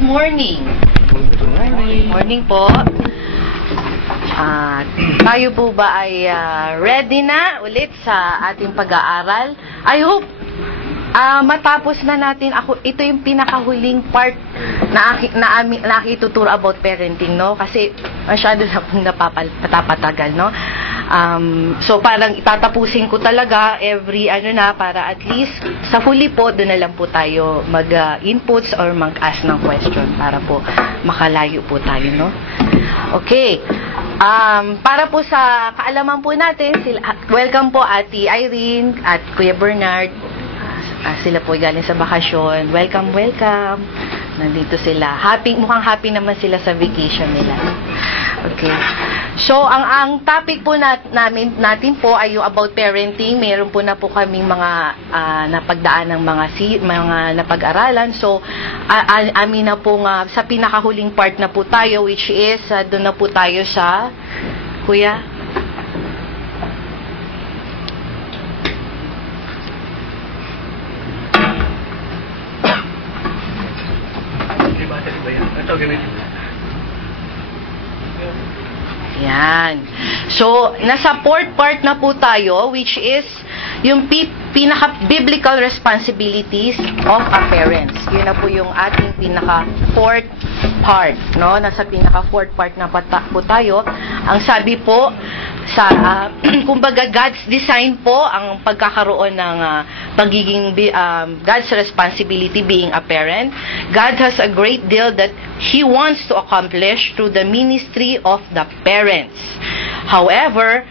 Good morning. Good morning. Morning po. Tayo po ba ay ready na ulit sa ating pag-aaral? I hope matapos na natin. Ito yung pinakahuling part na ituturo about parenting, no? Kasi masyado na pong napapatagal, no? So parang itatapusin ko talaga every para at least sa huli po doon na lang po tayo mag-inputs or mag-ask ng question para po makalayo po tayo, no? Okay. Para po sa kaalaman po natin, welcome po Ate Irene at Kuya Bernard. Sila po galing sa bakasyon. Welcome, welcome. Nandito sila. Mukhang happy naman sila sa vacation nila. Okay. So, ang topic po natin po ay yung about parenting. Meron po na po kaming mga napagdaan ng mga napag-aralan. So, amin na po sa pinakahuling part na po tayo, which is, doon na po tayo sa, Kuya? Yan. So, nasa fourth part na po tayo, which is yung pinaka-biblical responsibilities of a parents. Yun na po yung ating pinaka-fourth part, no? Nasa pinaka-fourth part na po tayo. Ang sabi po, kumbaga God's design po ang pagkakaroon ng pagiging God's responsibility being a parent. God has a great deal that He wants to accomplish through the ministry of the parents. However,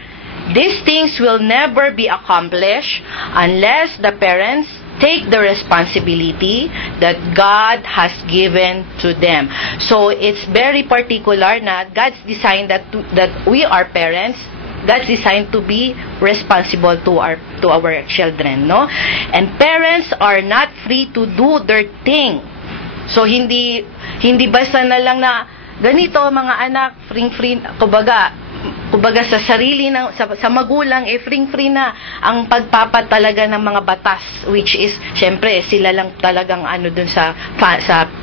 these things will never be accomplished unless the parents take the responsibility that God has given to them. So, it's very particular na God's design that we are parents. God's designed to be responsible to our children, no? And parents are not free to do their thing. So hindi basta na lang na ganito mga anak, free, kumbaga sa sarili sa magulang free na ang pagpapatalaga ng mga batas, which is syempre sila lang talagang dun sa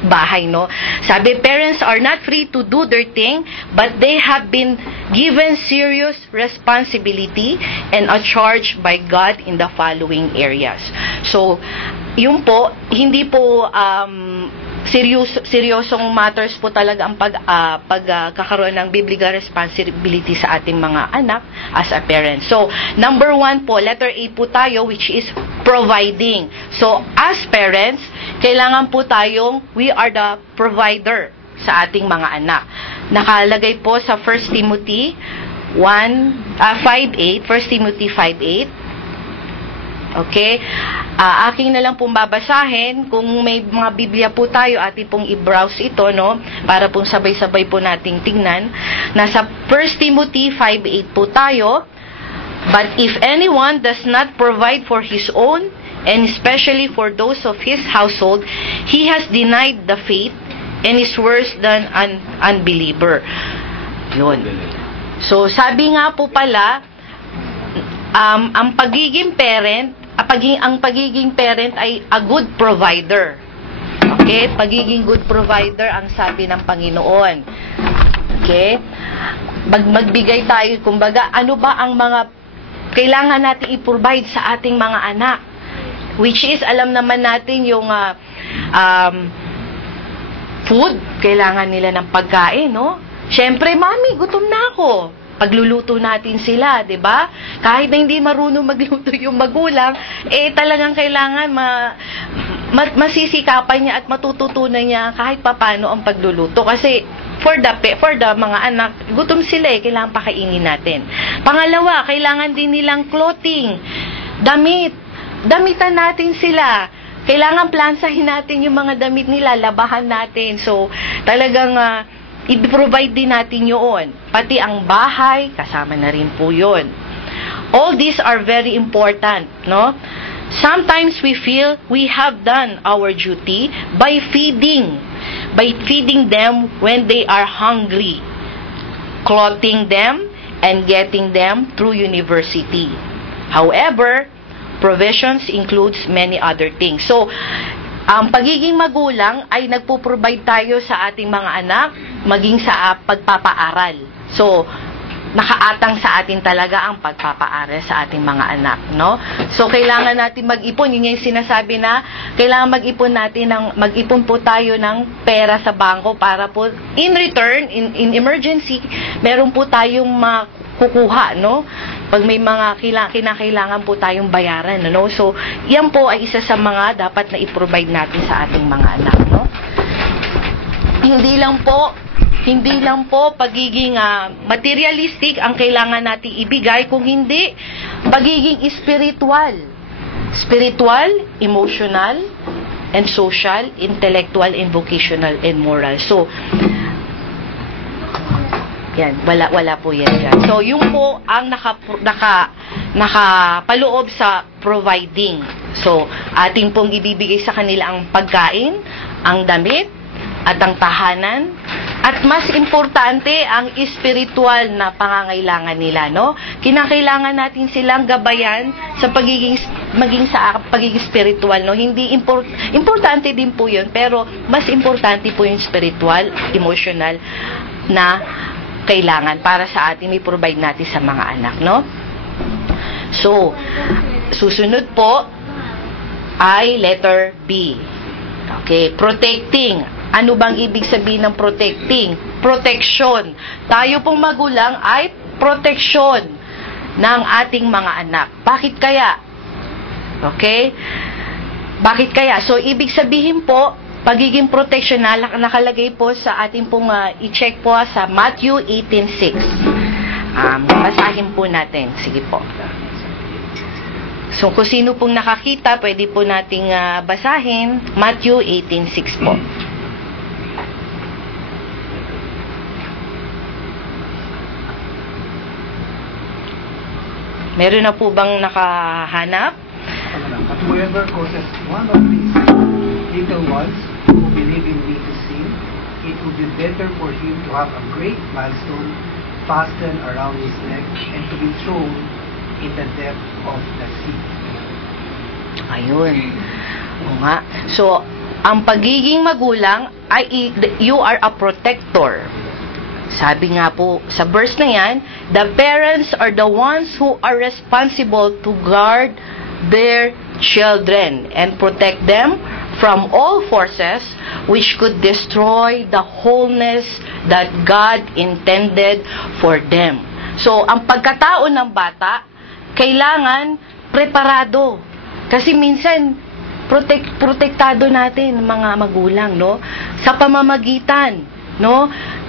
bahay, no? Sabi, parents are not free to do their thing, but they have been given serious responsibility and a charge by God in the following areas. So, yun po, hindi po seryosong matters po talaga ang pagkakaroon ng biblical responsibility sa ating mga anak as a parent. So, number 1 po, letter A po tayo, which is providing. So, as parents, kailangan po we are the provider sa ating mga anak. Nakalagay po sa 1 Timothy 5:8, 1 Timothy 5:8. Okay? Aking na lang pong babasahin. Kung may mga Biblia po tayo, ating pong i-browse ito, no? Para pong sabay-sabay po nating tingnan. Nasa 1 Timothy 5:8 po tayo. But if anyone does not provide for his own, and especially for those of his household, he has denied the faith and is worse than an unbeliever. Yun. So, sabi nga po pala, ang pagiging parent, ang pagiging parent ay a good provider. Okay? Pagiging good provider ang sabi ng Panginoon. Okay? Magbigay tayo, kumbaga, ano ba ang mga kailangan natin i-provide sa ating mga anak? Which is, alam naman natin yung food, kailangan nila ng pagkain, no? Siyempre, mami, gutom na ako. Pagluluto natin sila, 'di ba? Kahit na hindi marunong magluto yung magulang, talagang kailangan masisikapan niya at matututunan niya kahit papaano ang pagluluto kasi for the mga anak, gutom sila, kailangan pakainin natin. Pangalawa, kailangan din nilang clothing, damitan natin sila. Kailangan plansahin natin yung mga damit nila, labahan natin. So, talagang i-provide din natin yun. Pati ang bahay, kasama na rin po yun. All these are very important, no? Sometimes we feel we have done our duty by feeding them when they are hungry, clothing them, and getting them through university. However, provisions includes many other things. So, Ang pagiging magulang ay nagpo-provide tayo sa ating mga anak, maging sa pagpapaaral. So, nakaatang sa atin talaga ang pagpapaaral sa ating mga anak, no? So, kailangan natin mag-ipon. Yun yung sinasabi na, kailangan mag-ipon po tayo ng pera sa bangko para po, in return, in emergency, meron po tayong makukuha, no? Pag may mga kinakailangan po tayong bayaran, no? So, yan po ay isa sa mga dapat na i-provide natin sa ating mga anak, no? Hindi lang po pagiging materialistic ang kailangan nating ibigay, kung hindi pagiging spiritual, emotional, and social, intellectual, and vocational, and moral. So, yan, wala po yan dyan. So, yung po ang nakapaloob sa providing. So, ating pong ibibigay sa kanila ang pagkain, ang damit, at ang tahanan, at mas importante ang espiritual na pangangailangan nila, no? Kinakailangan natin silang gabayan sa pagiging spiritual, no? Hindi importante din po 'yun, pero mas importante po yung spiritual, emotional na kailangan para sa ating i-provide natin sa mga anak, no? So, susunod po ay letter B. Okay, protecting. Ano bang ibig sabihin ng protecting? Protection. Tayo pong magulang ay protection ng ating mga anak. Bakit kaya? Okay? Bakit kaya? So, ibig sabihin po, pagiging protection na nakalagay po sa ating pong i-check po sa Matthew 18:6. Basahin po natin. Sige po. So, kung sino pong nakakita, pwede po nating basahin. Matthew 18:6 po. Meron na po bang nakahanap? But whoever causes one of these little ones who believe in me to sin, it would be better for him to have a great millstone fastened around his neck and to be thrown in the depth of the sea. Ayun. O nga. So, ang pagiging magulang ay you are a protector. Sabi nga po sa verse na yan, the parents are the ones who are responsible to guard their children and protect them from all forces which could destroy the wholeness that God intended for them. So, ang pagkatao ng bata, kailangan preparado. Kasi minsan, protektado natin mga magulang, no? Sa pamamagitan, no?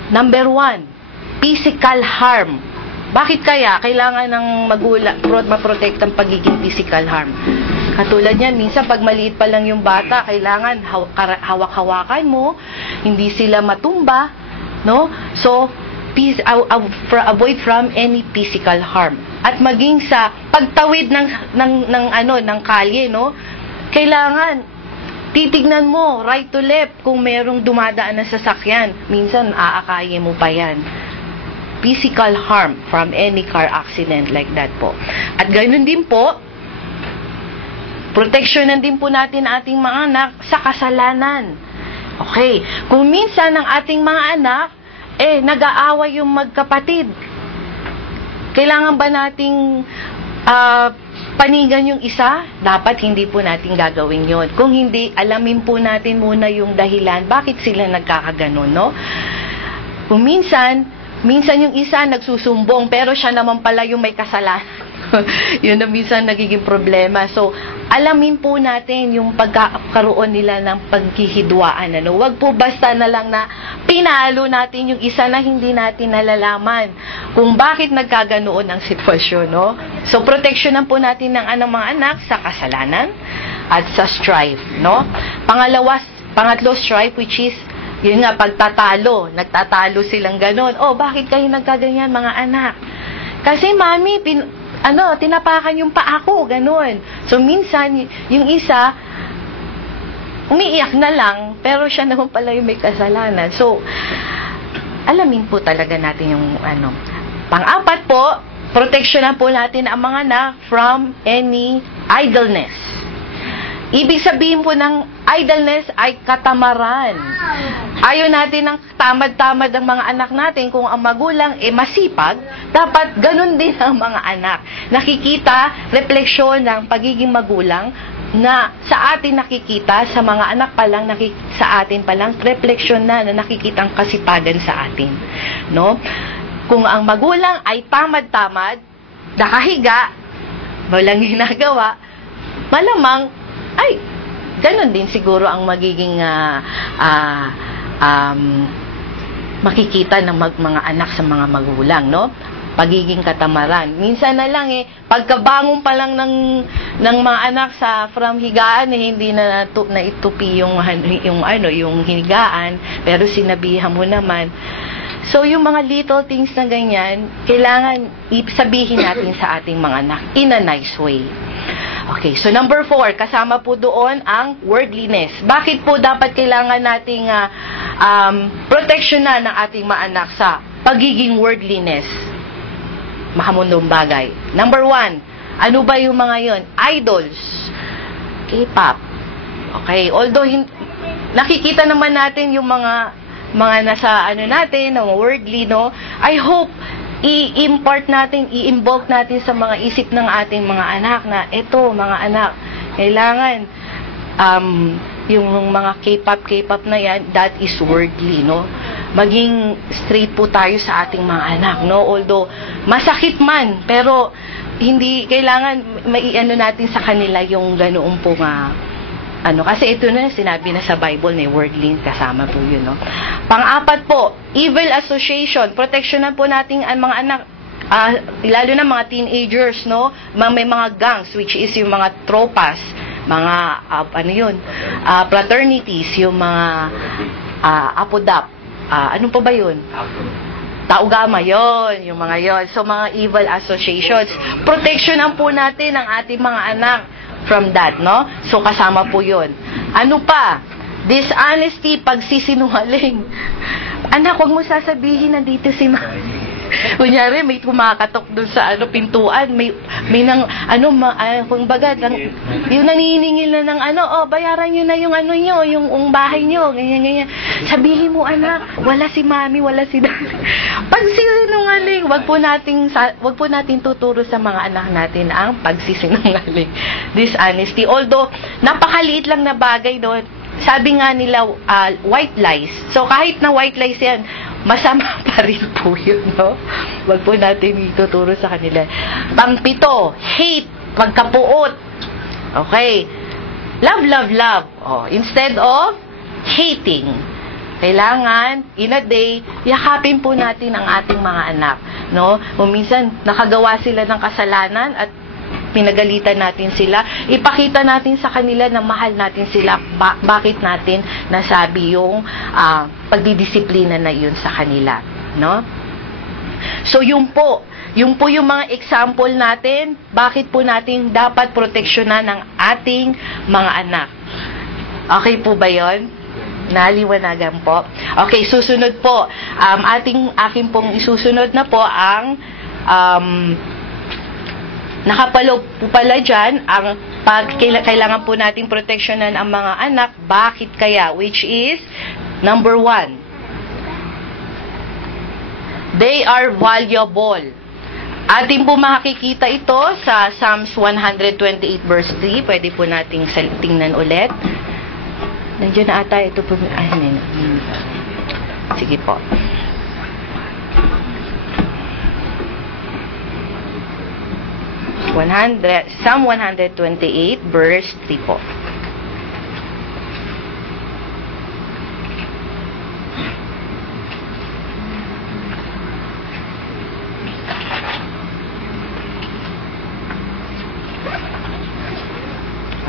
Number 1, physical harm. Bakit kaya kailangan ng magulang maprotect ang pagiging physical harm? Katulad yan, minsan pag maliit pa lang yung bata, kailangan hawak-hawakan mo, hindi sila matumba, no? So, avoid from any physical harm. At maging sa pagtawid ng kalye, no? Kailangan titignan mo right to left kung merong dumadaan na sasakyan. Minsan aakayin mo pa yan. Physical harm from any car accident like that po. At ganoon din po, proteksyonan din po natin ating mga anak sa kasalanan. Okay, kung minsan ang ating mga anak nag-aaway yung magkapatid, kailangan ba nating panigan yung isa? Dapat hindi po natin gagawin yon. Kung hindi, alamin po natin muna yung dahilan bakit sila nagkakaganon, no? Kung minsan yung isa nagsusumbong pero siya naman pala yung may kasalanan. Yun na minsan nagiging problema. So, alamin po natin yung pagkakaroon nila ng pagkihidwaan. Ano? Wag po basta na lang na pinalo natin yung isa na hindi natin nalalaman kung bakit nagkaganoon ang sitwasyon. No? So, proteksyonan po natin ng mga anak sa kasalanan at sa strife. No? Pangatlo, strife, which is yun nga, pagtatalo. Nagtatalo silang ganon. Oh, bakit kayo nagkaganyan mga anak? Kasi mami, tinapakan yung paa ko, ganun. So, minsan, yung isa, umiiyak na lang, pero siya naman pala yung may kasalanan. So, alamin po talaga natin yung Pang-apat po, proteksyonan po natin ang mga anak from any idleness. Ibig sabihin po ng idleness ay katamaran. Ayaw natin ng tamad-tamad ang mga anak natin. Kung ang magulang masipag, dapat ganun din ang mga anak. Nakikita, refleksyon ng pagiging magulang na sa atin nakikita, sa mga anak pa lang, sa atin pa lang, refleksyon na nakikita ang kasipagan sa atin. No? Kung ang magulang ay tamad-tamad, nakahiga, walang ginagawa, malamang, ay, ganun din siguro ang magiging makikita ng mga anak sa mga magulang, no? Pagiging katamaran. Minsan na lang pagkabangon pa lang ng mga anak from higaan, hindi na naitupi yung higaan, pero sinabihan mo naman. So, yung mga little things na ganyan, kailangan sabihin natin sa ating mga anak in a nice way. Okay, so number 4, kasama po doon ang worldliness. Bakit po dapat kailangan nating proteksyonan ng ating mga anak sa pagiging worldliness? Mahamundong bagay. Number 1, ano ba yung mga yon? Idols. K-pop. Okay, although nakikita naman natin yung mga nasa natin, ng worldly, no? I hope i-import natin, i-involve natin sa mga isip ng ating mga anak na ito, mga anak, kailangan yung mga K-pop na yan, that is worldly, no? Maging straight po tayo sa ating mga anak, no? Although masakit man, pero hindi kailangan natin sa kanila yung ganoon po kasi ito na sinabi na sa Bible, may worldly kasama po yun, no? Pang-apat po, evil association. Proteksyonan po natin ang mga anak, lalo na mga teenagers, no? May mga gangs, which is yung mga tropas, mga, fraternities, yung mga apodap. Ano pa ba yun? Taugama, yon, yung mga yon. So, mga evil associations. Proteksyonan po natin ang ating mga anak from that, no? So, kasama po yun. Ano pa? Dishonesty, pagsisinungaling. Anak, huwag mo sasabihin na dito si Mami. Kunyari, may kumakatok dun sa pintuan, may kung baga, yung naniningil na ng bayaran nyo na yung nyo, yung bahay nyo, ganyan. Sabihin mo, anak, wala si Mami, wala si Daddy. Pagsisinungaling, wag po natin tuturo sa mga anak natin ang pagsisinungaling. Dishonesty. Although, napakaliit lang na bagay doon. Sabi nga nila, white lies. So, kahit na white lies yan, masama pa rin po yun, no? Wag po natin ituturo sa kanila. Pang-7, hate, pagkapuot. Okay. Love. Instead of hating, kailangan, in a day, yakapin po natin ang ating mga anak, no? Kung minsan, nakagawa sila ng kasalanan at pinagalitan natin sila, ipakita natin sa kanila na mahal natin sila. Bakit natin nasabi yung pagdidisiplina na yun sa kanila, no? So, yun po yung mga example natin, bakit po natin dapat proteksyonan ng ating mga anak. Okay po ba yun? Naliwanagan po. Okay, susunod po. Akin pong isusunod na po ang nakapaloob po pala dyan ang kailangan po nating proteksyonan ang mga anak. Bakit kaya? Which is, number 1, they are valuable. Ating po makikita ito sa Psalms 128 verse 3. Pwede po nating tingnan ulit. Nandiyan na ata ito po. Sige po. Psalm 128 verse 3 po.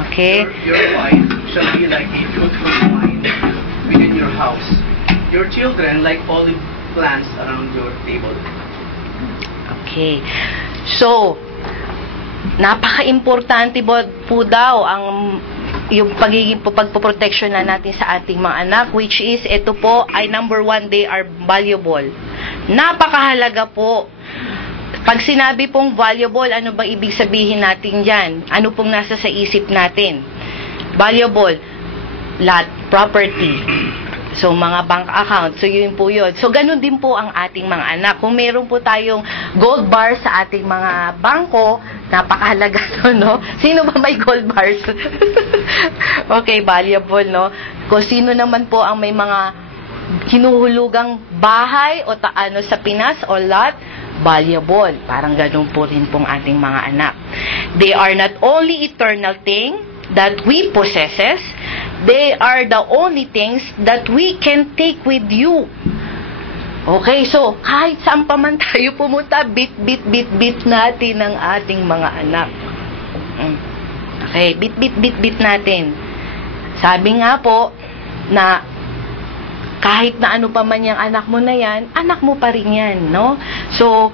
Okay. Your wife shall be like a fruitful vine within your house. Your children like olive plants around your table. Okay. So, napaka-importante po daw ang yung pagiging pagpoproteksyon na natin sa ating mga anak, which is, ito po ay number 1, they are valuable. Napakahalaga po. Pag sinabi pong valuable, ano ba ibig sabihin natin dyan? Ano pong nasa sa isip natin? valuable, lot, property. So, mga bank account. So, yun po yun. So, ganun din po ang ating mga anak. Kung meron po tayong gold bar sa ating mga bangko, napakahalaga to, no? Sino ba may gold bars? Okay, valuable, no? Kung sino naman po ang may mga hinuhulugang bahay o sa Pinas o lot, valuable. Parang ganun po rin pong ating mga anak. They are not only eternal thing that we possesses, they are the only things that we can take with you. Okay, so kahit saan pa man tayo pumunta, bit natin ang ating mga anak. Okay, bit natin. Sabi nga po na kahit na ano pa man yung anak mo na yan, anak mo pa rin yan, no? So,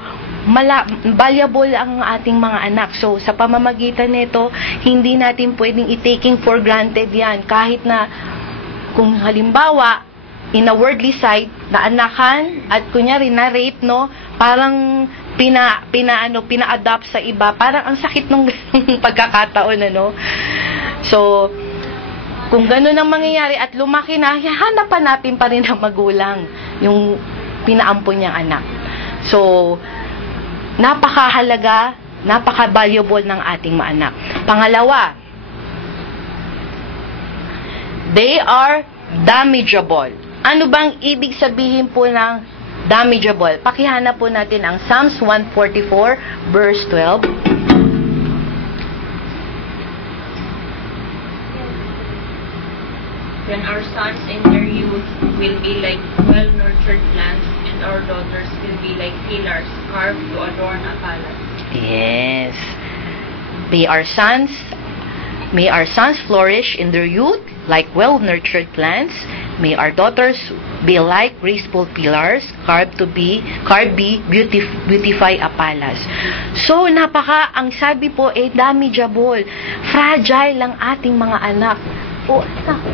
valuable ang ating mga anak. So, sa pamamagitan nito, hindi natin pwedeng i-taking for granted yan. Kahit na, kung halimbawa, in a worldly side, naanakan, at kunyari na-rape, no? Parang pina-adopt sa iba. Parang ang sakit ng pagkakataon, ano? So, kung gano'n ang mangyayari at lumaki na, hanap-hanapin pa rin ang magulang yung pinaampon niyang anak. So, napakahalaga, napaka-valuable ng ating mga anak. Pangalawa, they are damageable. Ano bang ibig sabihin po ng damageable? Pakihanap po natin ang Psalms 144 verse 12. Then our sons in their youth will be like well-nurtured plants, and our daughters will be like pillars carved to adorn a palace. Yes. May our sons flourish in their youth like well-nurtured plants. May our daughters be like graceful pillars carved beautify a palace. So, ang sabi po damageable, fragile ang ating mga anak. Oh,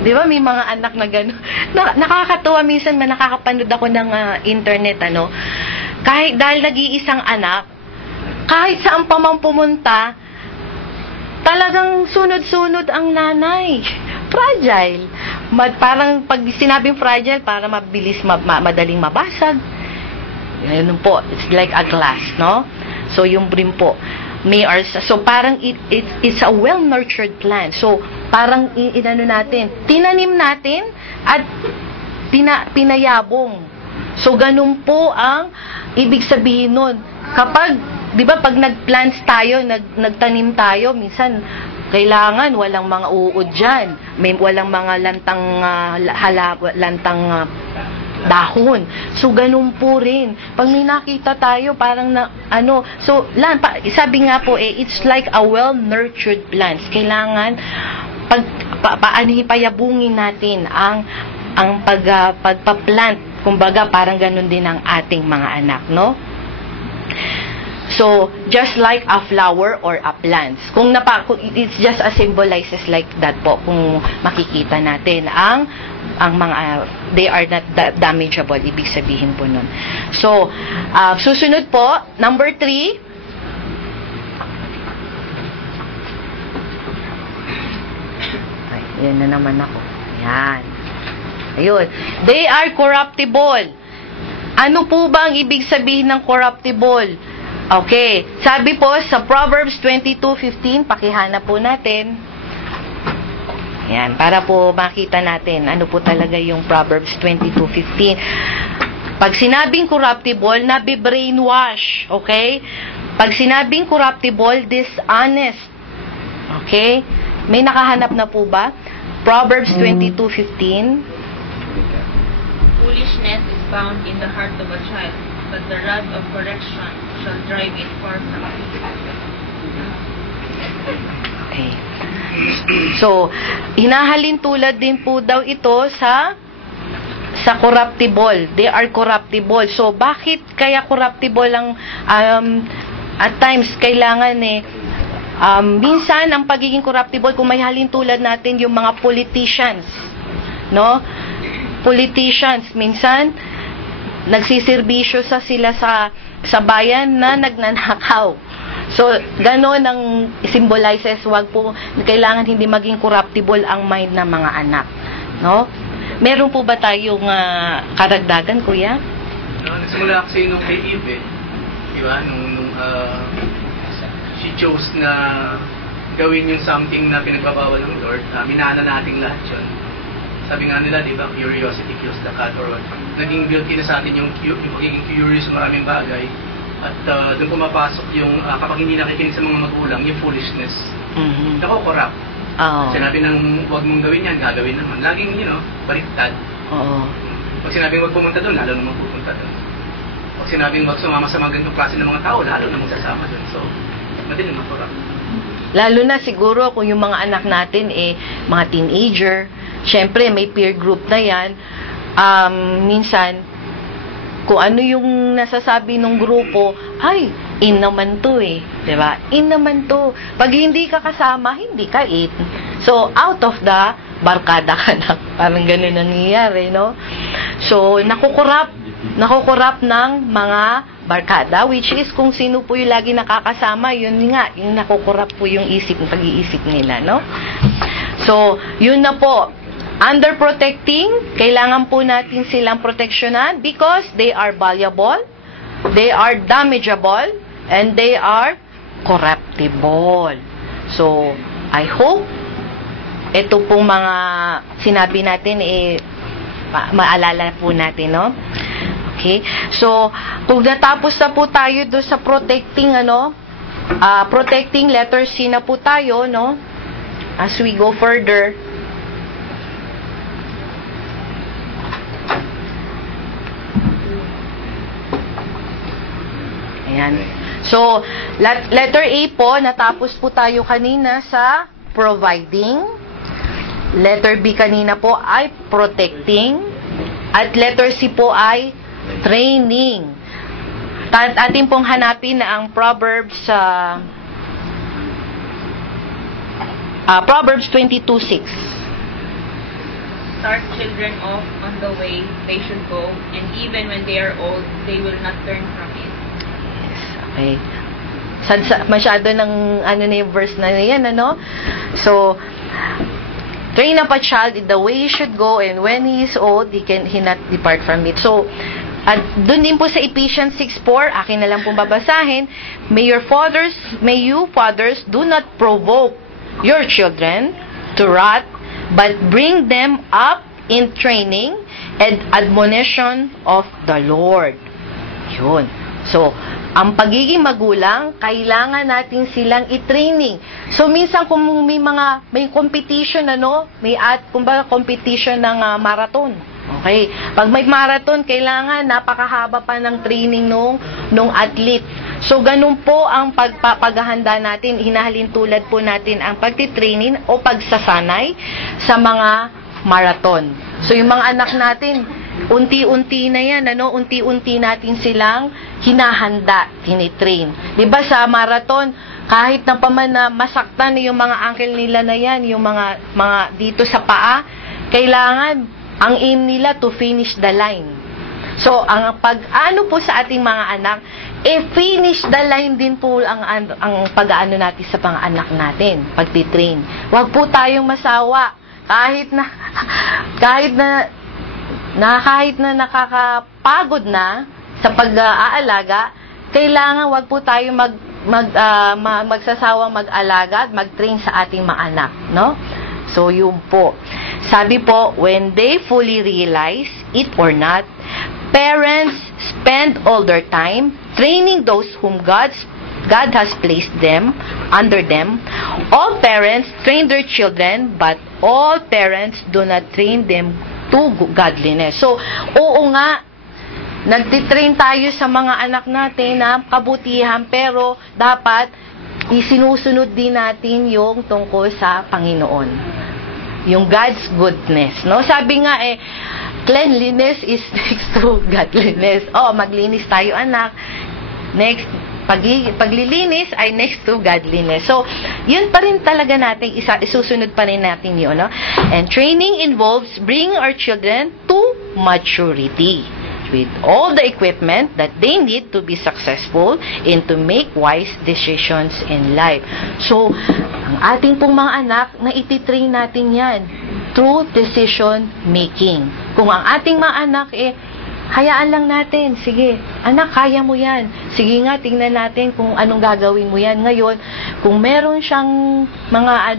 di ba may mga anak na gano'n? Nakakatuwa minsan, nakakapanood ako ng internet, ano? Kahit dahil nag-iisang anak, kahit saan pa man pumunta, talagang sunod-sunod ang nanay. Fragile. Parang pag sinabing fragile, para mabilis, madaling mabasag. Ganun po. It's like a glass, no? So, yung brim po. So, parang it's a well-nurtured plant. So, parang tinanim natin at pinayabong. So, ganun po ang ibig sabihin nun. Kapag, di ba, pag nag-plants tayo, nagtanim tayo, minsan, kailangan walang mga uod dyan. Walang mga lantang dahon. So, ganun po rin. Pag may nakita tayo, parang sabi nga po, it's like a well-nurtured plants. Kailangan, payabungin natin ang pagpa-plant. Kumbaga, parang ganun din ang ating mga anak, no? So, just like a flower or a plant. It's just a symbolizes like that po. Kung makikita natin ang mga, they are not damageable. Ibig sabihin po nun. So, susunod po, number 3. Ay, yan na naman ako. Yan. Ayun. They are corruptible. Ano po ba ang ibig sabihin ng corruptible? Okay. Sabi po sa Proverbs 22:15, pakihanap po natin. Yan, para po makita natin ano po talaga yung Proverbs 22:15. Pag sinabing corruptible, nabi-brainwash. Okay? Pag sinabing corruptible, dishonest. Okay? May nakahanap na po ba? Proverbs 22:15. Foolishness is found in the heart of a child, but the rod of correction shall drive it far from it. Okay. So, hinahalin tulad din po daw ito sa corruptible. They are corruptible. So, bakit kaya corruptible ang at times kailangan minsan ang pagiging corruptible, kung may halin tulad natin yung mga politicians, no? Politicians, minsan nagsisirbisyo sila sa bayan na nagnanakaw. So, gano'n ang symbolizes, wag po, kailangan hindi maging corruptible ang mind ng mga anak. No? Meron po ba tayong karagdagan, Kuya? Nagsimula kasi nung kay Eve, di ba? Nung she chose na gawin yung something na pinagbabawal ng Lord, minana natin lahat yun. Sabi nga nila, di ba, curiosity kills the cat, or what. Naging guilty na sa atin yung pagiging curious sa maraming bagay. At doon pumapasok yung, kapag hindi nakikinig sa mga magulang, yung foolishness. Nako-corrupt. Sinabi ng huwag mong gawin yan, gagawin naman. Laging, baliktad. Pag sinabing huwag pumunta doon, lalo naman pupunta doon. Pag sinabing huwag sumama sa mga ganitong klase ng mga tao, lalo naman sasama doon. So, madaling ma-corrupt. Lalo na siguro kung yung mga anak natin mga teenager, syempre may peer group na yan. Minsan, kung ano yung nasasabi ng grupo, ay, in naman to diba? In naman to. Pag hindi ka kasama, hindi ka in. So, out of the barkada ka na. Parang ganun nangyayari, no? So, nakukurap ng mga barkada, which is kung sino po yung lagi nakakasama, yun nga, yung nakukurap po yung pag-iisip nila, no? So, yun na po. Under protecting, kailangan po natin silang proteksyonan because they are valuable, they are damageable, and they are corruptible. So, I hope ito pong mga sinabi natin maalala po natin, no? Okay? So, kung natapos na po tayo doon sa protecting, protecting, letter C na po tayo, no? As we go further, ayan. So, letter A po, natapos po tayo kanina sa providing. Letter B kanina po ay protecting. At letter C po ay training. Atin pong hanapin na ang Proverbs Proverbs 22:6. Start children off on the way they should go, and even when they are old, they will not turn from it. Okay. Masyado ng na yung verse na yan, So, train up a child in the way he should go, and when he is old, he not depart from it. So, at doon din po sa Ephesians 6:4, akin na lang pong babasahin, May you fathers do not provoke your children to wrath, but bring them up in training and admonition of the Lord. Yun. So, ang pagiging magulang, kailangan natin silang i-training. So, minsan kung may competition, kumbaga competition ng marathon. Okay? Pag may marathon, kailangan napakahaba pa ng training nung athlete. So, ganun po ang paghahanda natin. Hinahalin tulad po natin ang pagtitraining o pagsasanay sa mga marathon. So, yung mga anak natin, unti-unti na yan, unti-unti natin silang hinahanda, tinitrain. Diba sa marathon, kahit na paman na masaktan yung mga ankle nila na yan, yung mga dito sa paa, kailangan ang aim nila to finish the line. So, ang pag-ano po sa ating mga anak, finish the line din po ang pag-ano natin sa mga anak natin, pagtitrain. Huwag po tayong masawa. Kahit na nakakapagod na sa pag-aalaga, kailangan wag po tayo magsasawang mag-alaga at mag-train sa ating mga anak, no? So, yun po. Sabi po, when they fully realize it or not, parents spend all their time training those whom God has placed them under them. All parents train their children, but all parents do not train them to godliness. So, oo nga, nagtitrain tayo sa mga anak natin na kabutihan, pero dapat isinusunod din natin yung tungkol sa Panginoon. Yung God's goodness. No? Sabi nga cleanliness is next to godliness. Maglinis tayo anak. Next, paglilinis ay next to godliness. So, yun pa rin talaga natin, isusunod pa rin natin yun. No? And training involves bringing our children to maturity. with all the equipment that they need to be successful and to make wise decisions in life. So, ang ating pong mga anak, na ititrain natin yan through decision making. Kung ang ating mga anak hayaan lang natin, sige, anak, kaya mo yan. Sige nga, tingnan natin kung anong gagawin mo yan. Ngayon, kung meron siyang mga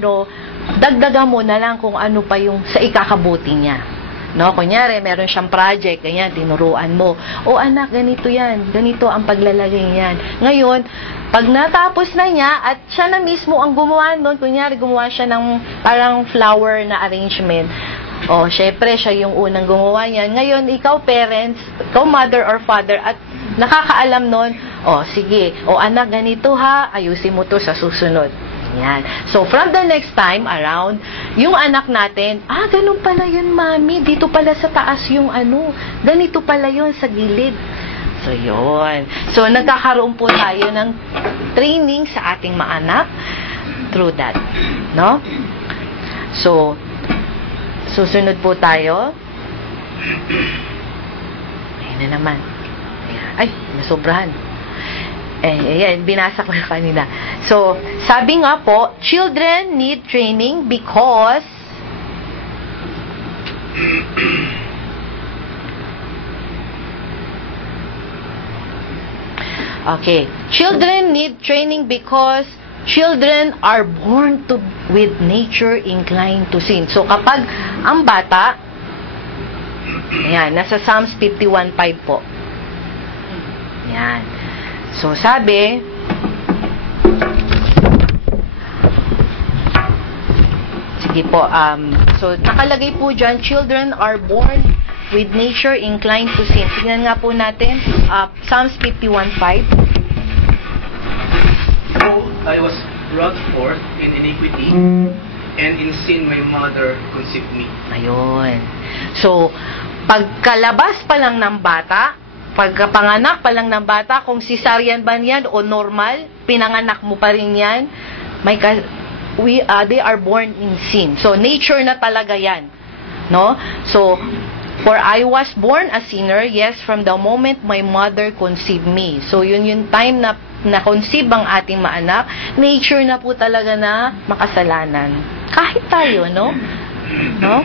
dagdagan mo na lang kung ano pa yung sa ikakabuti niya. No, kunyari, meron siyang project, ganyan, tinuruan mo. O anak, ganito yan. Ganito ang paglalagay yan. Ngayon, pag natapos na niya at siya na mismo ang gumawa nun, kunyari, gumawa siya ng parang flower na arrangement. O, syempre, siya yung unang gumawa niyan. Ngayon, ikaw parents, ikaw mother or father, at nakakaalam nun, o, sige, o anak, ganito ha, ayusin mo to sa susunod. Yan. So, from the next time around, yung anak natin, ganun pala yun, mami. Dito pala sa taas yung ganito pala yun sa gilid. So, yun. So, nagkakaroon po tayo ng training sa ating mga anak through that. No? So, susunod po tayo. Ayun na naman. Ay, nasobrahan. Ayan, binasa ko kanina. So, sabi nga po, children need training because children need training because children are born with nature inclined to sin. So, kapag ang bata, ayan, nasa Psalms 51:5 po. Ayan. So, sabi, sige po, so, nakalagay po dyan, children are born with nature inclined to sin. Tingnan nga po natin, Psalms 51:5. So, I was brought forth in iniquity, and in sin my mother conceived me. Ayun. So, pagkalabas pa lang ng bata, pagkapanganak pa lang ng bata, kung cesarean ba yan o normal, pinanganak mo pa rin yan, they are born in sin. So, nature na talaga yan. No? So, for I was born a sinner, yes, from the moment my mother conceived me. So, yun yung time na na-conceive ang ating mga anak, nature na po talaga na makasalanan. Kahit tayo, no? No?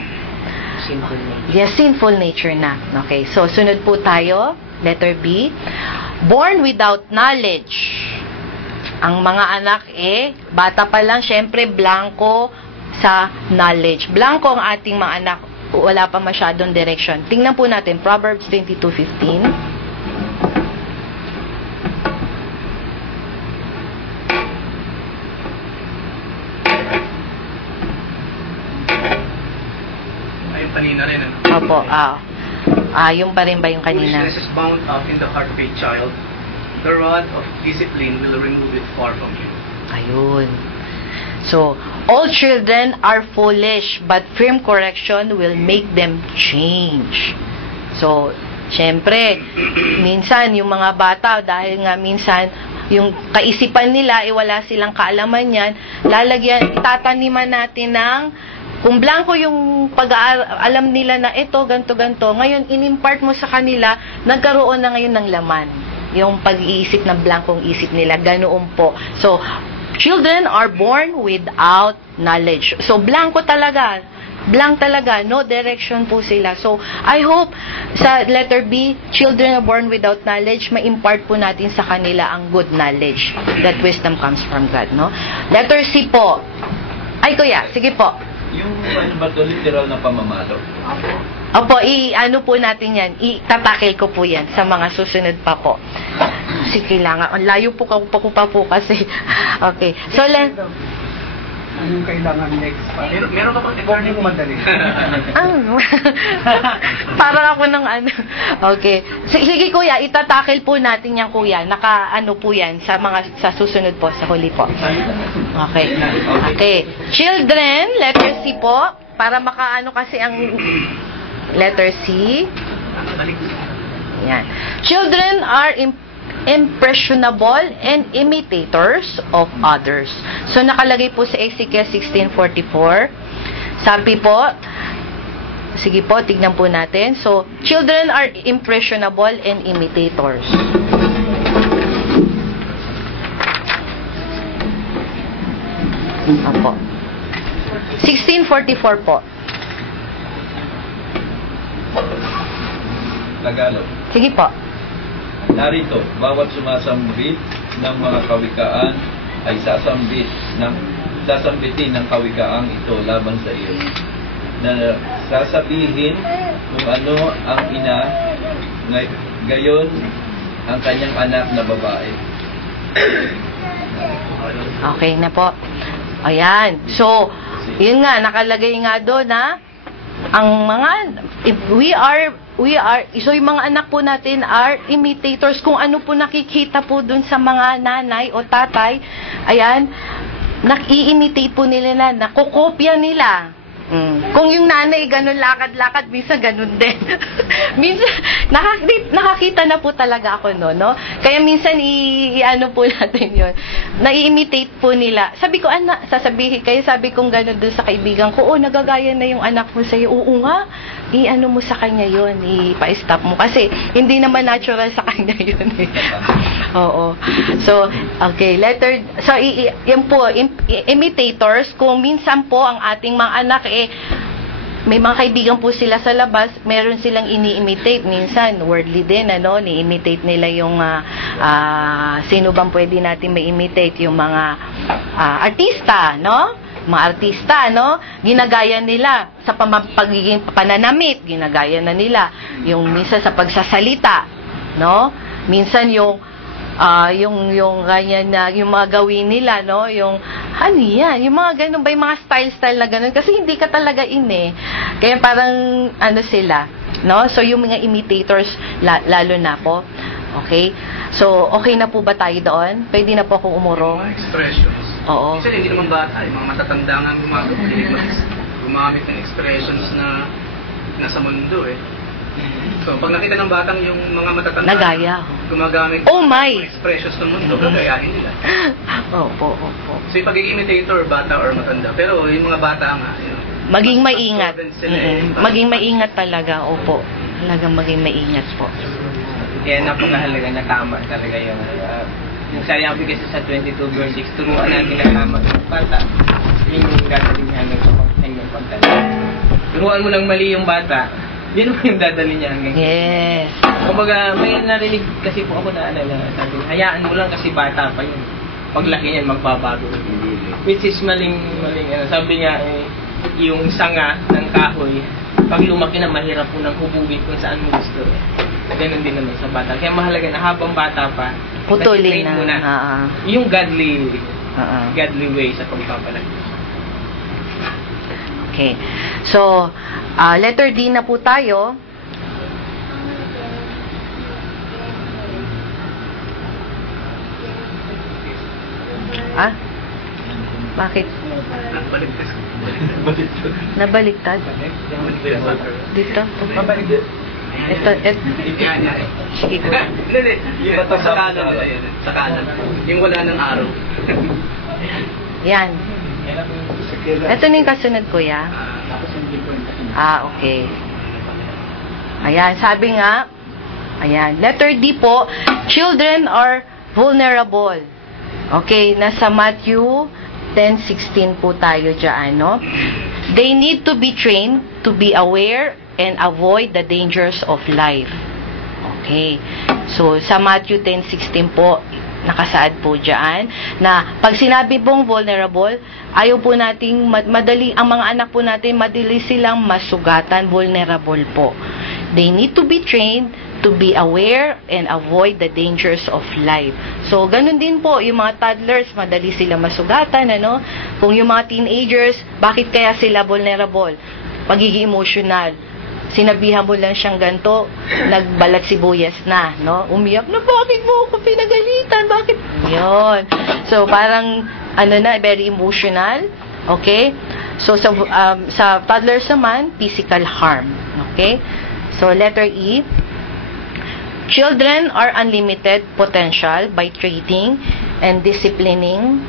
Sinful nature. Yes, sinful nature na. Okay, so sunod po tayo. Letter B. Born without knowledge. Ang mga anak bata pa lang, syempre, blanco sa knowledge. Blanco ang ating mga anak, wala pa masyadong direction. Tingnan po natin, Proverbs 22:15. Ayun, kanina rin, Opo, yung pa rin ba yung kanina? Foolishness is bound up in the heart of a child. The rod of discipline will remove it far from you. Ayun. So, all children are foolish, but firm correction will make them change. So, syempre, minsan yung mga bata, dahil nga minsan yung kaisipan nila, wala silang kaalaman yan, itataniman natin ng kung blanco yung pag-aalam nila na ito, ganto-ganto, ngayon inimpart mo sa kanila, nagkaroon na ngayon ng laman. Yung pag-iisip ng blankong isip nila, ganoon po. So, children are born without knowledge. So, blank talaga, no direction po sila. So, I hope sa letter B, children are born without knowledge, ma-impart po natin sa kanila ang good knowledge. That wisdom comes from God, no? Letter C po. Ay, kuya, sige po. Yung ba ito literal na pamamalo? Opo, ano po natin yan, itatakil ko po yan sa mga susunod pa po. Kasi kailangan, ang layo po pa po kasi. Okay, so Anong kailangan next pa? Meron ka bang Huwag mo madali. Parang ako ng Okay. Sige kuya, itatakil po natin yan kuya. Po yan sa susunod po, sa huli po. Okay. Okay. Children, letter C po. Para makaano kasi ang letter C. Yan. Children are impressionable and imitators of others. So, nakalagay po sa Ezekiel 16:44. Sabi po, sige po, tignan po natin. So, children are impressionable and imitators. Opo. 1644 po. Tagalog. Sige po. Narito, bawat sumasambit ng mga kawikaan ay sasambitin ng kawikaang ito laban sa iyo. Na sasabihin kung ano ang ina, gayon ang kanyang anak na babae. Okay na po. Ayan. So, yun nga, nakalagay nga doon na ang mga, if we are, so yung mga anak po natin are imitators. Kung ano po nakikita po doon sa mga nanay o tatay, ayan, naki-imitate po nila na, nakukopya nila. Kung yung nanay ganun lakad-lakad, minsan ganun din. Minsan, nakakita na po talaga ako no? Kaya minsan, i-ano po natin yun. Na-imitate po nila. Sabi ko, sasabihin kayo, sabi kong ganun dun sa kaibigan ko, nagagaya na yung anak mo sa'yo. Oo nga, i-ano mo sa kanya yun, ipa-stop mo. Kasi, hindi naman natural sa kanya yun eh. Oo. So, okay, so, yan po, imitators, kung minsan po ang ating mga anak may mga kaibigan po sila sa labas, meron silang ini-imitate. Minsan, worldly din, ni-imitate nila yung, sino bang pwede natin ma-imitate? Yung mga artista, mga artista, ginagaya nila sa pagiging pananamit, ginagaya na nila. Yung minsan sa pagsasalita, minsan yung ganyan na, yung mga gawin nila, yung, ano yan, yung mga ganun ba, yung mga style na ganun, kasi hindi ka talaga kaya parang, sila, so yung mga imitators, lalo na po, okay, so, okay na po ba tayo doon? Pwede na po akong umurong? Mga expressions. Oo. Kasi hindi naman bata, yung mga matatanda nga gumamit ng expressions na nasa mundo So, pag nakita ng batang yung mga matatanda, nagaya. Gumagamit my! ng expressions ng mundo, gagayahin nila. Opo. So, yung pagiging imitator, bata or matanda. Pero yung mga bata nga, maging maingat. Maging maingat maingat talaga, opo. Talagang maging maingat po. Kaya napakahalaga na tama talaga yung sayabi kasi sa 22 verse 6, turuan natin na tama ng bata. Yung dadalhin niya hanggang sa kanyang pagtanda. Turuan mo lang mali yung bata, yun mo yung dadalhin niya hanggang yes. Kumbaga, may narinig kasi po ako na sabi, hayaan mo lang kasi bata pa yun. Paglaki niyan, magbabago. Which is maling sabi niya, yung sanga ng kahoy, pag lumaki na, mahirap po nang hubugin kung saan mo gusto. Ganun din naman sa bata. Kaya mahalaga na habang bata pa, putulin mo na. Yung godly way sa pagpapalaki. Okay. So, letter D na po tayo. Bakit? Nabaliktad. Dito. Ito. Sige ko. Hindi. Sa kanan. Sa kanan. Yung wala ng araw. Yan. Ito na yung kasunod, kuya. Okay. Ayan, sabi nga, letter D po, children are vulnerable. Okay, nasa Matthew 10:16 po tayo dyan, They need to be trained to be aware and avoid the dangers of life. Okay. So, sa Matthew 10:16 po, nakasaad po dyan, na pag sinabi pong vulnerable, ayaw po nating ang mga anak po natin, madali silang masugatan, vulnerable po. They need to be trained to be aware and avoid the dangers of life. So, ganun din po, yung mga toddlers, madali sila masugatan, Kung yung mga teenagers, bakit kaya sila vulnerable? Pagiging emotional. Sinabihan mo lang siyang ganito, nagbalat sibuyas na, Umiyak na, bakit mo ako pinagalitan? Bakit? Yun. So, parang, very emotional. Okay? So, sa toddlers naman, physical harm. Okay? So, letter E, children are unlimited potential by training and disciplining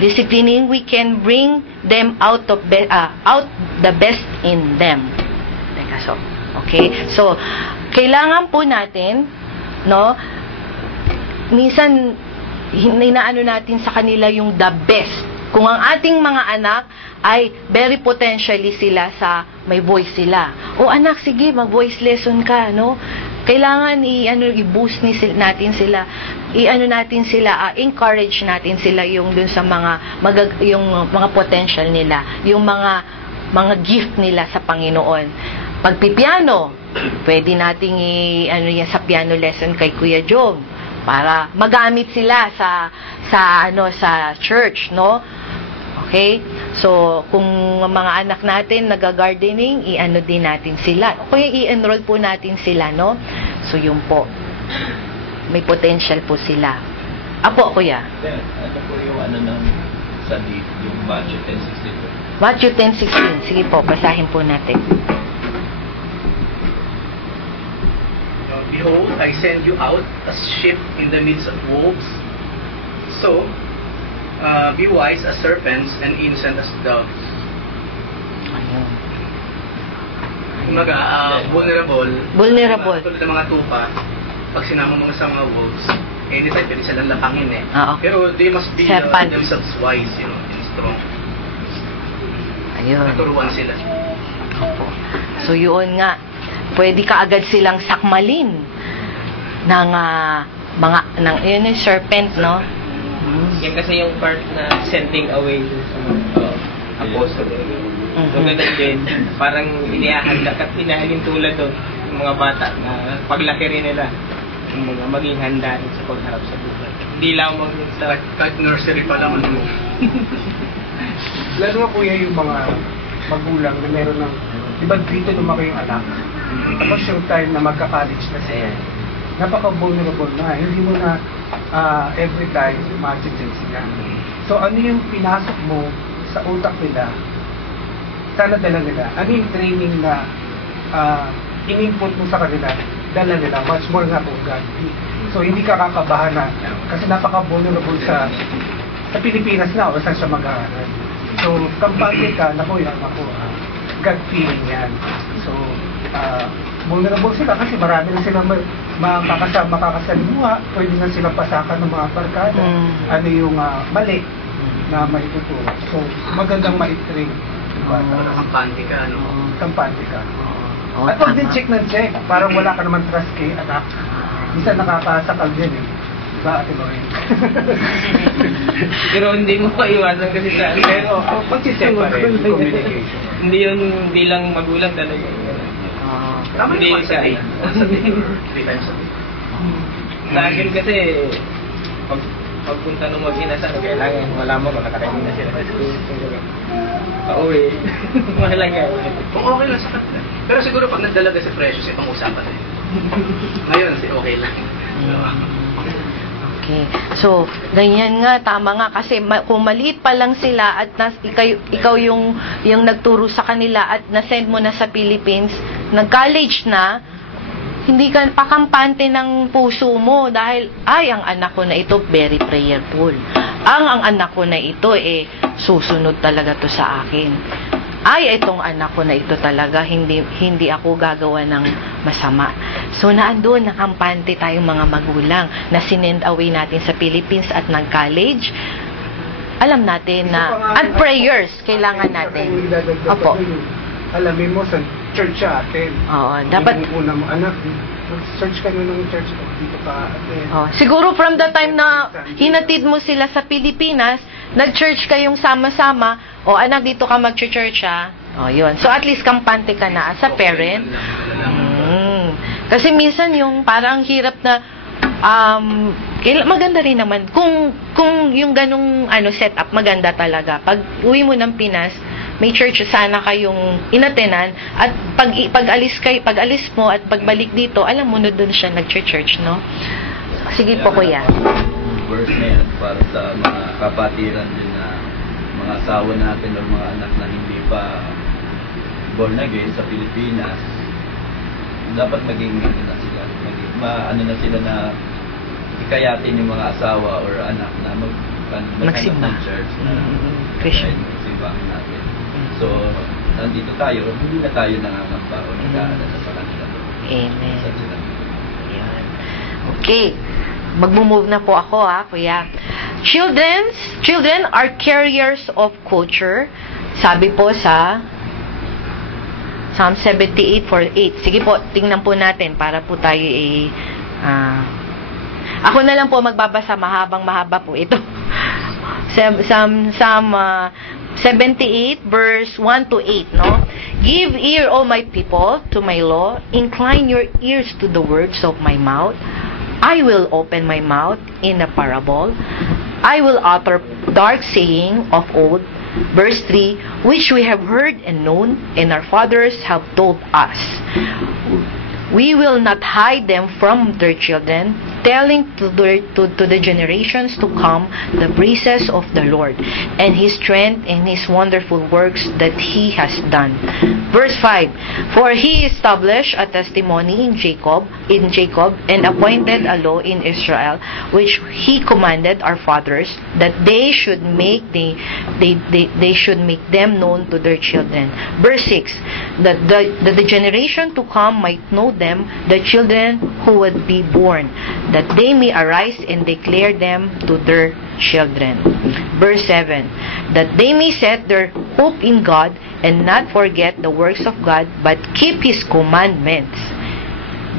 disciplining, we can bring them out the best in them. Teka, so, okay? So, kailangan po natin, no, minsan, inaano natin sa kanila yung the best. Kung ang ating mga anak ay very potentially sila sa may voice sila. O anak, sige, mag-voice lesson ka, no? Kailangan i-boost natin sila, encourage natin sila yung dun sa yung mga potential nila, yung mga gift nila sa Panginoon. Pagpipiano, pwede nating yan sa piano lesson kay Kuya Job para magamit sila sa church, no? Okay? So, kung mga anak natin nag-gardening, din natin sila. Kaya i-enroll po natin sila, no? So, yun po. May potential po sila. Apo, Kuya. Ano po yung yung Matthew 10:16? Matthew 10:16. Sige po, basahin po natin. Behold, I send you out as sheep in the midst of wolves. So, be wise as serpents and innocent as doves. Ayun. Kumaga, vulnerable. Vulnerable. Tulad ng mga tupa, pag sinama mo sa mga wolves, anytime pwede silang lapangin eh. Oo. Pero they must be themselves wise, and strong. Ayun. Naturuan sila. Opo. So, yun nga. Pwede ka agad silang sakmalin ng yun yung serpent, no? Yan kasi yung part na sending away sa mga apostle. So, ganun din. Parang inihahanda at inahalin tulad doon yung mga bata na paglaki rin nila yung mga maging handa rin sa pagharap sa buhay. Hindi lamang yun sa... Kahit nursery pa lang. Lalo na kuya yung mga magulang na meron ng, di ba dito lumaki yung anak? Tapos yung time na magka-college na siya, napaka-vulnerable na. Hindi mo na every time imagine sila. So ano yung pinasok mo sa utak nila, sana dala nila. Ano yung training na in-input mo sa kanila, dala nila, much more nga kung godly. So hindi ka kakabahan na, kasi napaka-vulnerable sa Pilipinas na, o saan siya mag-aaral. So, kampante ka, naku, gut feeling yan. So, vulnerable sila kasi marami na silang makakasalimuha, pwede na silang pasakan ng mga barkada. Ano yung mali na maituturo. So, magandang maitrain. Kampante ka, no? Kampante ka. At huwag din check ng check, parang wala ka naman trust kay anak. Minsan nakakasakal din eh. Diba, Ate Lorraine? Pero hindi mo pa iwasan kasi sa... Pero, pag-check pa rin, communication. Hindi lang magulang talaga. Tama Hindi yung sa... 3 times a day. Sa akin kasi, pagpunta nung mag-ina sa kailangan malaman ko nakarating na sila sa school. Pauwi. Mahalaga. Kung okay lang sa kanila. Pero siguro pag nagdalaga si Precious, itong usapan eh. Ngayon, okay lang. Okay. So, ganyan nga, tama nga kasi kung maliit pa lang sila at ikaw yung nagturo sa kanila at na-send mo na sa Philippines, nag-college na, hindi ka pakampante ng puso mo dahil ang anak ko na ito very prayerful. Ang anak ko na ito susunod talaga to sa akin. Itong anak ko na ito talaga hindi ako gagawa ng masama. So naandun nakampante tayong mga magulang na sinend away natin sa Philippines at nag-college. Alam natin na at prayers kailangan natin. Opo. Alamin mo sa church siya attend. Oo, dapat yung una mo anak, search ka na ng church dito pa attend. Siguro from the time na hinatid mo sila sa Pilipinas, nag-church kayong sama-sama, anak dito ka mag-church yun. So at least kampante ka na as a parent. Kasi minsan yung parang hirap na maganda rin naman kung yung ganung setup maganda talaga. Pag uwi mo ng Pinas, may church sana kayong inatenan at pag alis mo at pagbalik dito, alam mo na doon siya nag-church, no? Sige po, Kuya. Verse na yan para sa mga kapatiran din na mga asawa natin o mga anak na hindi pa born again sa Pilipinas, dapat maging na sila na hikayatin yung mga asawa or anak na Magsimba. ng church na Christian. simbahan natin. So, nandito tayo, hindi na tayo nangangamba o nag-aalala sa kanila. Amen. Sa sila. Yan. Okay. Magmo-move na po ako, kuya. Children are carriers of culture. Sabi po sa Psalm 78:8. Sige po, tingnan po natin para po tayo ako na lang po magbabasa, mahaba po ito. Psalm 78 verse 1 to 8, no? Give ear, O my people, to my law. Incline your ears to the words of my mouth. I will open my mouth in a parable. I will utter dark saying of old. Verse 3, which we have heard and known, and our fathers have told us. We will not hide them from their children, telling to the generations to come the praises of the Lord, and His strength and His wonderful works that He has done. Verse 5, for He established a testimony in Jacob, and appointed a law in Israel, which He commanded our fathers, that they should make them known to their children. Verse 6, that the generation to come might know them, the children who would be born, that they may arise and declare them to their children. Verse 7, that they may set their hope in God and not forget the works of God, but keep His commandments.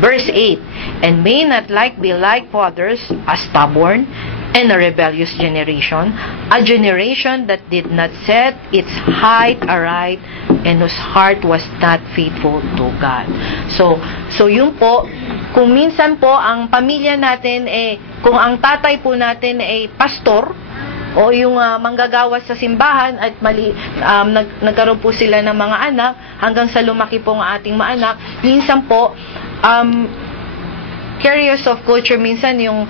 Verse 8, and may not be like fathers, a stubborn and a rebellious generation, a generation that did not set its height aright, and whose heart was not faithful to God. So yun po, kung minsan po ang pamilya natin kung ang tatay po natin pastor o yung manggagawa sa simbahan at nagkaroon po sila ng mga anak hanggang sa lumaki po ang ating mga anak, minsan po carriers of culture, minsan yung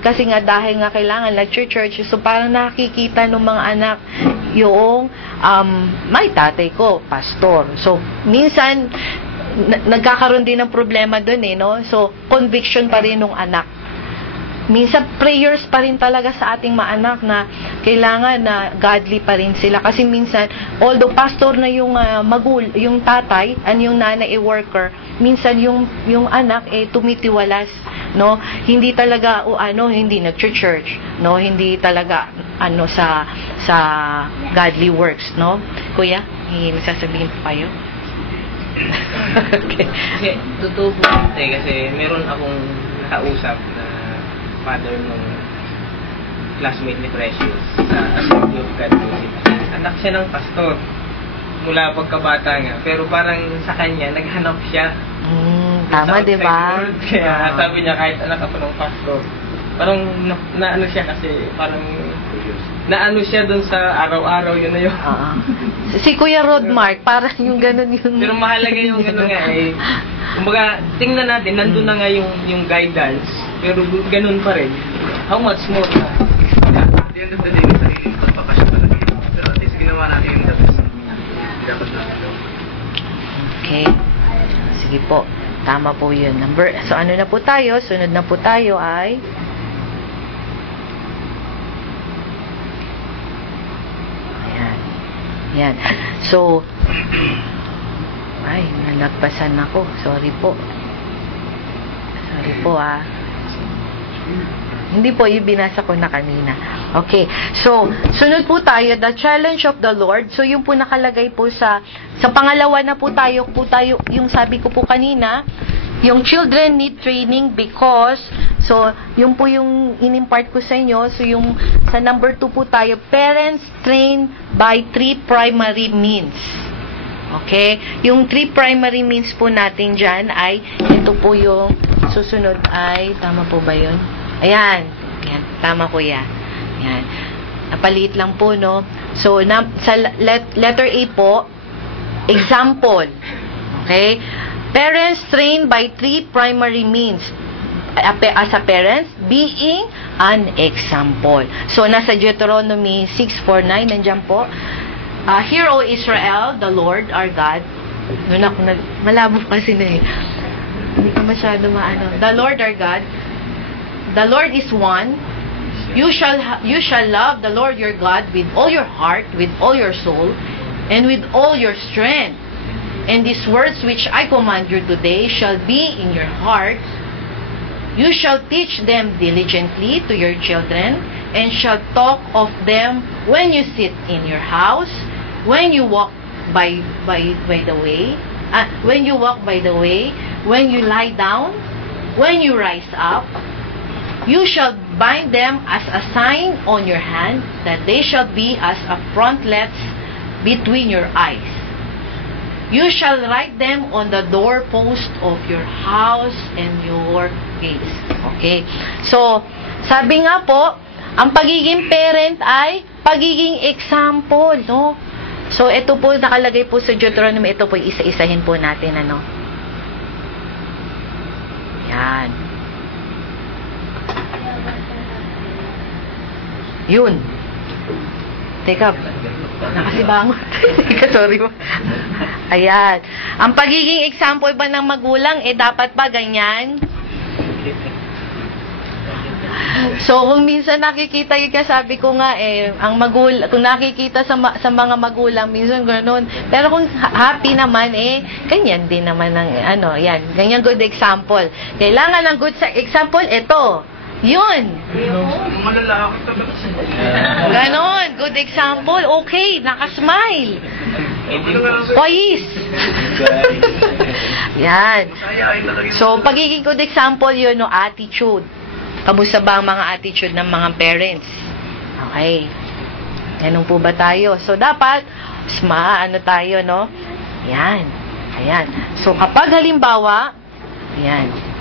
kasi nga dahil nga kailangan nag-church, so parang nakikita ng mga anak yung may tatay ko pastor, so minsan nagkakaroon din ng problema dun no? So conviction pa rin ng anak. Minsan prayers pa rin talaga sa ating mga anak na kailangan na godly pa rin sila, kasi minsan although pastor na yung yung tatay and yung nanay worker, minsan yung anak tumitiwalas, no? Hindi talaga hindi nag-church, no? Hindi talaga sa godly works, no? Kuya, may sasabihin pa kayo? Okay. Kasi totoo po kasi meron akong nakausap na father ng classmate ni Precious sa Assembly of God. Anak siya ng pastor mula pagkabata nga, pero parang sa kanya naghanap siya. Tama, di ba? Kaya sabi niya, kahit anak ako ng pastor, parang naano siya kasi parang naano siya dun sa araw-araw, yun na yun. Si Kuya Rodmark, parang yung ganun yun. Pero mahalaga yung gano'n nga kumbaga, tingnan natin, nandun na nga yung guidance, pero ganun pa rin. How much more na? At the end of the day, may sariling pagpapasya talaga yun. Pero at least ginawa natin yung dapat natin. Okay. Sige po. Tama po yun. So, ano na po tayo? Sunod na po tayo ay Yan. So, nalagpasan ako. Sorry po. Hindi po, yung binasa ko na kanina. Okay. So, sunod po tayo, the challenge of the Lord. So, yung po nakalagay po sa pangalawa na po tayo, yung sabi ko po kanina, yung children need training because, so, yung po yung in-impart ko sa inyo, so yung sa number 2 po tayo, parents train by 3 primary means. Okay? Yung 3 primary means po natin dyan ay, ito po yung susunod ay, tama po ba yun? Ayan. Tama ko yan. Ayan. Napaliit lang po, no? So, sa letter A po, example. Okay? Parents trained by 3 primary means. As a parents, being an example. So, nasa Deuteronomy 6:4-9, nandiyan po. Hear, O Israel, the Lord our God. Malabo kasi na Hindi ka masyado maano. The Lord our God. The Lord is one. You shall love the Lord your God with all your heart, with all your soul, and with all your strength. And these words which I command you today shall be in your hearts. You shall teach them diligently to your children, and shall talk of them when you sit in your house, when you walk by the way, when you walk by the way, when you lie down, when you rise up. You shall bind them as a sign on your hand, that they shall be as a frontlets between your eyes. You shall write them on the doorpost of your house and your gates. Okay? So, sabi nga po, ang pagiging parent ay pagiging example, no? So, ito po nakalagay po sa Deuteronomy, ito po isa-isahin po natin, ano? Yan. Yun. Teka, nakasibangot. Teka, sorry mo. Ayan. Ang pagiging example ba ng magulang, dapat ba ganyan? So, kung minsan nakikita yung sabi ko nga ang kung nakikita sa mga magulang, minsan gano'n. Pero kung happy naman, ganyan din naman ang, ganyan good example. Kailangan ng good example, ito. Yun. Malalaki talaga. Ganon. Good example. Okay. Nakasmile. Poise. Yan. So, pagiging good example yun, no, attitude. Kamusta ba ang mga attitude ng mga parents? Okay. Ganun po ba tayo? So, dapat, tayo, no? Yan. Ayan. So, kapag halimbawa, yan.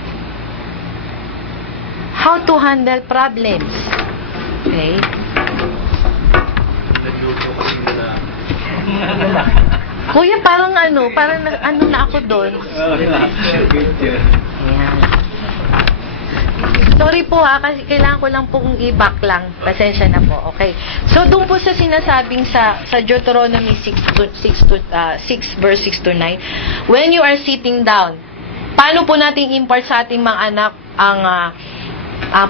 How to handle problems. Okay? Kuya, parang na ako doon. Ayan. Sorry po kasi kailangan ko lang pong i-back lang. Pasensya na po. Okay. So, doon po sa sinasabing sa Deuteronomy 6 verse 6 to 9, when you are sitting down, paano po natin impart sa ating mga anak ang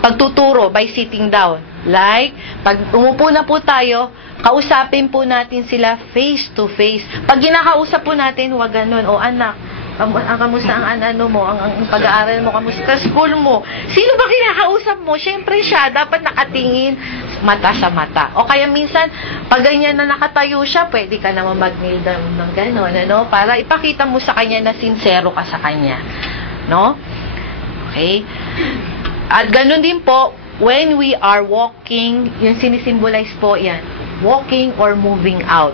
pagtuturo by sitting down? Like, pag umupo na po tayo, kausapin po natin sila face to face. Pag ginakausap po natin, huwag ganun, o anak, kamusta ang mo, ang pag-aaral mo, kamusta school mo. Sino ba kinakausap mo? Siyempre siya, dapat nakatingin mata sa mata. O kaya minsan, pag ganyan na nakatayo siya, pwede ka naman mag-kneel down ng gano'n, para ipakita mo sa kanya na sincero ka sa kanya. No? Okay? At ganun din po, when we are walking, yung sinisimbolize po yan, walking or moving out.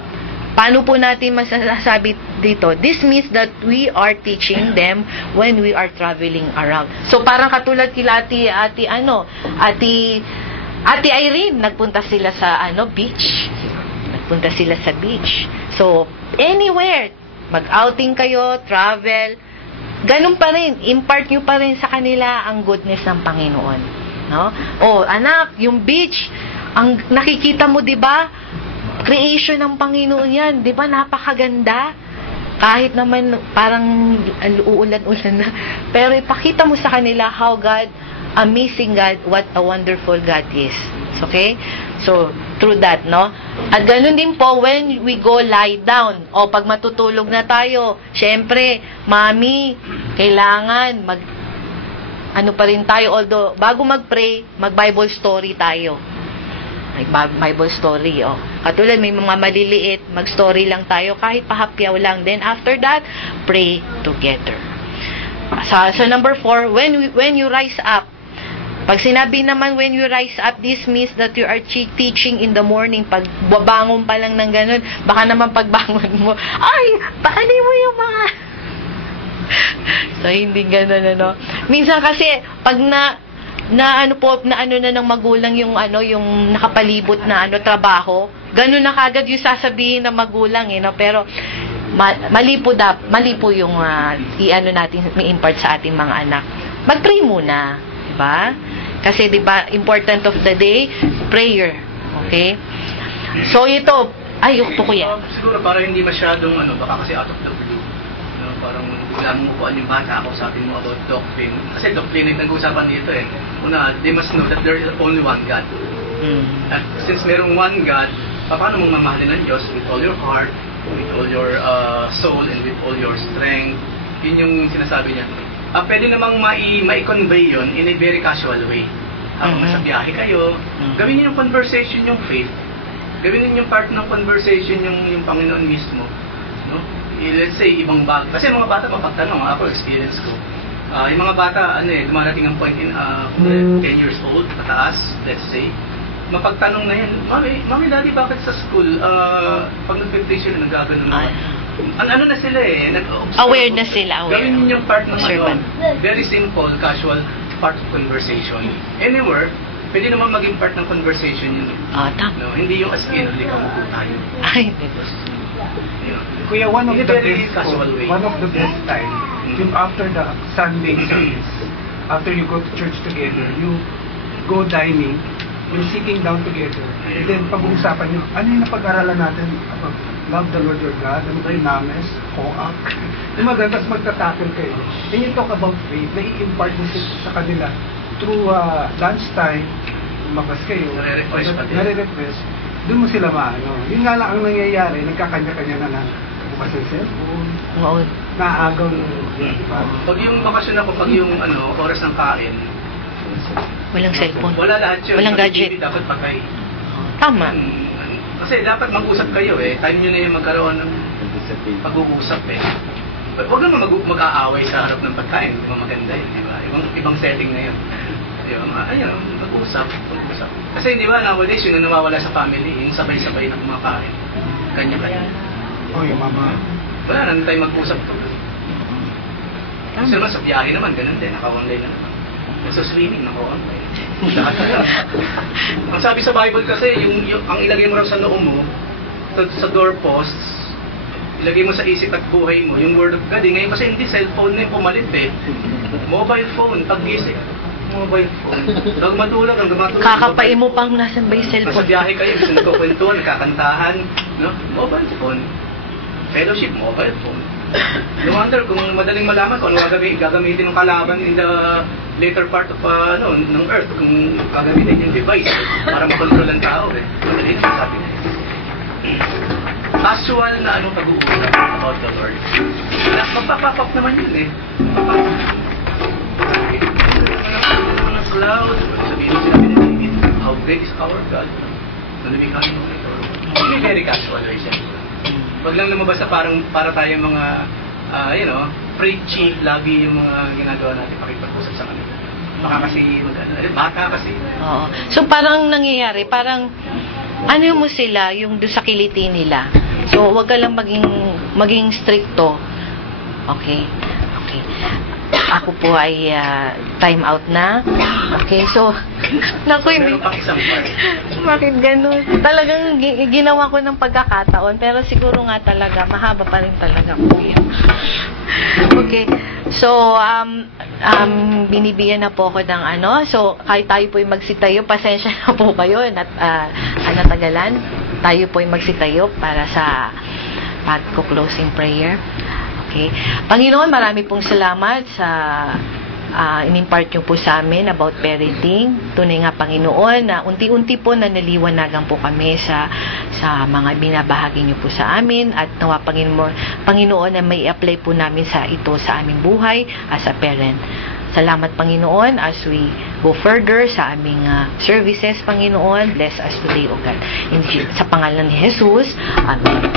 Paano po natin masasabi dito? This means that we are teaching them when we are traveling around. So, parang katulad kila Ate Irene, nagpunta sila sa beach. Nagpunta sila sa beach. So, anywhere, mag-outing kayo, travel, ganun pa rin, impart nyo pa rin sa kanila ang goodness ng Panginoon. No? Oh, anak, yung beach, ang nakikita mo, 'di ba? Creation ng Panginoon 'yan, 'di ba? Napakaganda. Kahit naman parang uulan-ulan na, pero ipakita mo sa kanila how God, amazing God, what a wonderful God is. Okay? So, through that, no? At ganun din po, when we go lie down, o pag matutulog na tayo, syempre, mami, kailangan pa rin tayo, although, bago mag-pray, mag-Bible story tayo. Bible story, Katulad, may mga maliliit, mag-story lang tayo, kahit pahapyaw lang. Then, after that, pray together. So number 4, when you rise up, pag sinabi naman when you rise up, this means that you are teaching in the morning. Pag babangon pa lang ng ganun, baka naman pagbangon mo, ay, paano mo yung mga... So, hindi ganun, Minsan kasi, pag na ng magulang yung yung nakapalibot na trabaho, ganun na kagad yung sasabihin ng magulang, pero mali po yung natin i-impart sa ating mga anak. Mag-pray muna, 'di ba? Kasi 'di ba, important of the day, prayer. Okay? So ito, ito ko yan. Siguro para hindi masyadong baka kasi out of the blue. Parang wala mong upuan yung bata, ako sabi mo about doctrine. Kasi doctrine ay nag-uusapan dito Una, they must know that there is only one God. At since merong one God, paano mong mamahalin ng Diyos with all your heart, with all your soul, and with all your strength? Yun yung sinasabi niya. Pwede namang mai-convey yun in a very casual way. Habang nasa biyahe kayo, gawin niyo yung conversation yung faith. Gawin niyo yung part ng conversation yung Panginoon mismo. No? Let's say, ibang bata. Kasi mga bata mapagtanong, ako experience ko. Yung mga bata, dumarating ang point in 10 years old, pataas, let's say, mapagtanong na yan, Mami, Daddy, bakit sa school, pag nag-petition na nagagano naman? Ano na sila Aware na sila, aware. Gawin niyo yung part ng Observant. very simple, casual part of conversation. Anywhere, pwede naman maging part ng conversation yun. Tama. No, hindi yung as in, hindi ka po tayo. Ay, Kuya, one of In a the very best casual way. one of the best time, yung after the Sunday service, after you go to church together, you go dining, you're sitting down together, and then pag-uusapan nyo, ano yung napag-aralan natin about love the Lord your God, ano ba yung names, co-op, yung mga ganun, tapos magtatakil kayo. And you talk about faith, na i-impart mo sa kanila through lunchtime, lumabas kayo, nare-request, doon mo sila maano. Yun nga lang ang nangyayari, nagkakanya-kanya na lang. Bukas yung cellphone, Oo. naagaw ng Pag yung bakasyon ako, pag yung oras ng kain, Walang cellphone. wala lahat yun. Walang Pag gadget. TV, dapat patay. Tama. Kasi dapat mag-usap kayo time nyo na yung magkaroon ng pag-uusap Huwag naman mag-aaway sa harap ng pagkain. Di ba maganda yun, di ba? Ibang setting na yun. Di ba? Ayun, mag-usap. Kasi di ba, nowadays, yun na nawawala sa family, yung sabay-sabay na kumakain. Kanya-kanya. yung mama. Wala na tayo mag-usap to. Kasi naman sa biyahe naman, ganun din. Naka-online na naman. Sa swimming, naka-online. Ang sabi sa Bible kasi, ang ilagay mo raw sa noo mo, sa doorposts, ilagay mo sa isip at buhay mo, yung word of God. Ngayon kasi hindi cellphone na yung pumalit Mobile phone, pag-gising. Mobile phone. Pag matulog, Kakapay mo pang nasan ba yung Nasa cellphone? biyahe kayo, gusto nagkukwentuhan, nagkakantahan, no? Mobile phone. Fellowship, mobile phone. No wonder kung madaling malaman kung ano gagamitin ng kalaban in the later part of ng earth, kung gagamitin yung device para makontrol ang tao. Madali naman sabi niya. Casual na pag-uusap about the Lord. Magpapapap naman yun mga cloud. Sabihin sila pinag-ibig. How great is our God? Nalimig kami mo ito. Hindi very casual rin siya. Wag lang lumabas na para tayong mga preachy, lagi yung mga ginagawa natin pakipag-usap sa kanila. Baka kasi bata kasi. Oo. So parang nangyayari, parang mo sila yung doon sa kiliti nila. So wag ka lang maging stricto. Okay. Ako po ay time out na. Okay, so naku, Meron pang isang part. bakit ganun? Talagang ginawa ko ng pagkakataon, pero siguro nga talaga mahaba pa rin talaga po yan. Okay. So binibigyan na po ako ng so kahit tayo po yung magsitayo, pasensya na po kayo at natagalan. Tayo po yung magsitayo para sa pagko-closing prayer. Okay. Panginoon, marami pong salamat sa in-impart nyo po sa amin about parenting. Tunay nga, Panginoon, na unti-unti po na naliwanagan po kami sa mga binabahagi nyo po sa amin at nawa, Panginoon, na may apply po namin sa aming buhay as a parent. Salamat, Panginoon, as we go further sa aming services, Panginoon. Bless us today, O God. Sa pangalan ni Jesus. Amen.